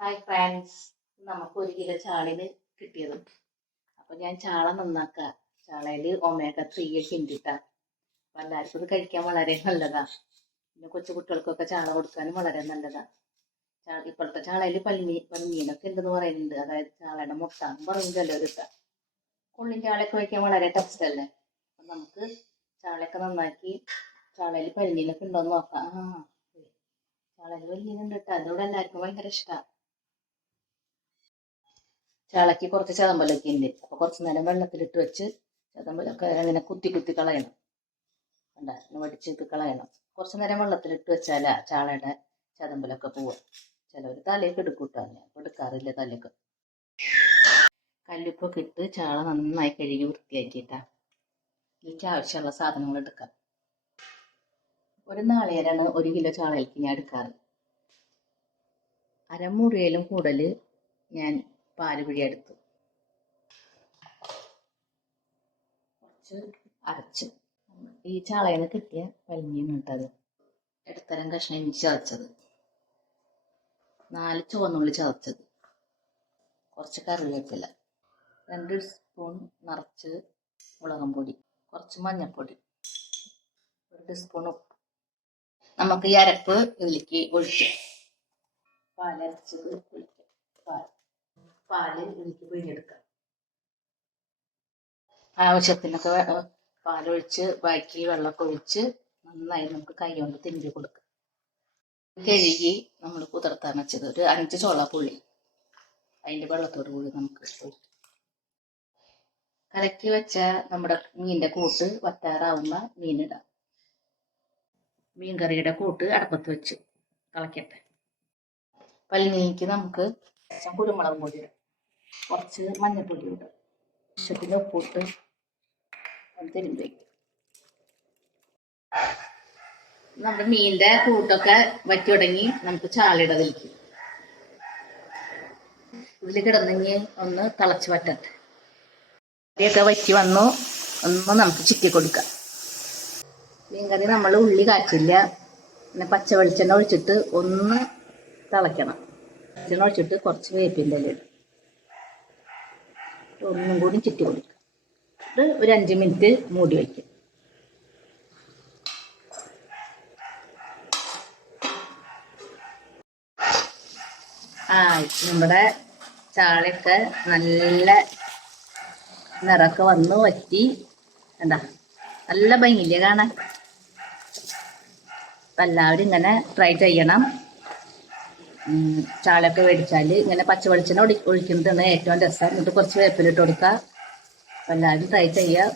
Hi friends, നമുക്ക് 1 kilo ചാളയിൽ കിട്ടിയത്. അപ്പോൾ ഞാൻ ചാള നന്നാക്കുക. ചാളയിൽ omega-3 ഒക്കെ ഉണ്ട് കേട്ടോ. അപ്പോൾ എല്ലാവർക്കും ഇത് കഴിക്കാൻ വളരെ നല്ലതാണ്. പിന്നെ കൊച്ചു കുട്ടികൾക്കൊക്കെ ചാള കൊടുക്കാനും വളരെ നല്ലതാണ്. ഇപ്പോഴത്തെ ചാളയിൽ പൽമീനൊക്കെ ഉണ്ടെന്ന് പറയുന്നുണ്ട്. അതായത് ചാളയുടെ മുട്ട എന്ന് പറയുന്നതല്ലോ കിട്ടുക. ഉള്ളിൻ ചാളയൊക്കെ വയ്ക്കാൻ വളരെ ടേസ്റ്റ് അല്ലേ. അപ്പം നമുക്ക് ചാളയൊക്കെ നന്നാക്കി ചാളയിൽ പൽമീനൊക്കെ ഉണ്ടോയെന്ന് നോക്കാം. ചാളയിൽ പൽമീനുണ്ട് കേട്ടോ. അതോടെ എല്ലാവർക്കും ഭയങ്കര ഇഷ്ടമാണ്. ചാളയ്ക്ക് കുറച്ച് ചതമ്പലൊക്കെ ഉണ്ട്. അപ്പോൾ കുറച്ച് നേരം വെള്ളത്തിലിട്ട് വെച്ച് ചതമ്പലൊക്കെ അങ്ങനെ കുത്തി കുത്തി കളയണം. ഉണ്ടായിരുന്നു വടിച്ചിട്ട് കളയണം. കുറച്ച് നേരം വെള്ളത്തിലിട്ട് വെച്ചാൽ ചാളയുടെ ചതമ്പലൊക്കെ പോവുക. ചിലവർ തലയൊക്കെ എടുക്കൂട്ടോ. അപ്പോൾ എടുക്കാറില്ല തലയൊക്കെ. കല്ലുപ്പൊക്കെ ഇട്ട് ചാള നന്നായി കഴുകി വൃത്തിയാക്കിയിട്ടാ എനിക്ക് ആവശ്യമുള്ള സാധനങ്ങൾ എടുക്കാം. ഒരു നാളികേരാണ് 1 കിലോ ചാളയിലേക്ക് ഞാൻ എടുക്കാറ്. അരമുറിയിലും കൂടുതൽ ഞാൻ പാല് പിഴിയെടുത്തു. കുറച്ച് അരച്ച് ഈ ചാളയിൽ നിന്ന് കിട്ടിയ പൽമീൻ ഇട്ടത്, ഇടത്തരം കഷ്ണം ഇഞ്ചി ചതച്ചത്, 4 ചുവന്നുള്ളി ചതച്ചത്, കുറച്ച് കറിവേപ്പില, 2 സ്പൂൺ നിറച്ച് മുളകും പൊടി, കുറച്ച് മഞ്ഞൾപ്പൊടി, 1 ടീസ്പൂൺ ഉപ്പ്. നമുക്ക് ഈ അരപ്പ് ഇതിലേക്ക് ഒഴിക്കാം. പാലരച്ചത് ഒഴിക്കാം. പാല് ഇതിലേക്ക് പിഴിഞ്ഞെടുക്കാം. ആവശ്യത്തിനൊക്കെ പാലൊഴിച്ച് ബാക്കി വെള്ളമൊക്കെ ഒഴിച്ച് നന്നായി നമുക്ക് കൈ കൊണ്ട് തിരുമ്പി കൊടുക്കാം. കഴുകി നമ്മൾ കുതിർത്താൻ വെച്ചത് ഒരു 5 ചോള പുളി അതിൻ്റെ വെള്ളത്തോട് കൂടി നമുക്ക് ഒഴിക്കാം. കലക്കി വെച്ച നമ്മുടെ മീനിൻ്റെ കൂട്ട് വറ്റാറാവുമ്പോൾ മീനിടാം. മീൻ കറിയുടെ കൂട്ട് അടുപ്പത്ത് വെച്ച് തിളക്കട്ടെ. പൽമീനിക്ക് നമുക്ക് കുരുമുളക് പൊടി ഇടാം, കുറച്ച് മഞ്ഞൾപ്പൊടി ഇടാം, ആവശ്യത്തിന് ഉപ്പിട്ട് തിരുമ്പി വയ്ക്കും. നമ്മുടെ മീനിൻ്റെ കൂട്ടൊക്കെ വറ്റി തുടങ്ങി. നമുക്ക് ചാളയിടതിലേക്ക് ഇതിൽ കിടന്നെങ്കിൽ ഒന്ന് തിളച്ച് വറ്റട്ടെ. കറിയൊക്കെ വറ്റി വന്നു. ഒന്ന് നമുക്ക് ചിക്കി കൊടുക്കാം. മീൻകറി നമ്മൾ ഉള്ളി കാച്ചില്ല, പിന്നെ പച്ച വെളിച്ചെണ്ണ ഒഴിച്ചിട്ട് ഒന്ന് തിളയ്ക്കണം. വെളിച്ചെണ്ണ ഒഴിച്ചിട്ട് കുറച്ച് വേപ്പിൻ്റെ ഇല ഇടും. ഒന്നും കൂടി ചുറ്റി കൊടുക്കുക. ഇത് ഒരു 5 മിനിറ്റ് മൂടി വയ്ക്കും. നമ്മുടെ ചാളയൊക്കെ നല്ല നിറമൊക്കെ വന്ന് വറ്റി. എന്താ നല്ല ഭംഗിയില്ലേ കാണാൻ. അപ്പം എല്ലാവരും ഇങ്ങനെ ട്രൈ ചെയ്യണം. ചാളയൊക്കെ മേടിച്ചാൽ ഇങ്ങനെ പച്ച വെളിച്ചെണ്ണ ഒഴിക്കുന്നതാണ് ഏറ്റവും രസം. എന്നിട്ട് കുറച്ച് വേപ്പിലിട്ട് കൊടുക്കുക. അപ്പം എല്ലാവരും ട്രൈ ചെയ്യുക,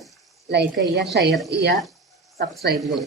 ലൈക്ക് ചെയ്യുക, ഷെയർ ചെയ്യുക, സബ്സ്ക്രൈബ് ചെയ്യുക.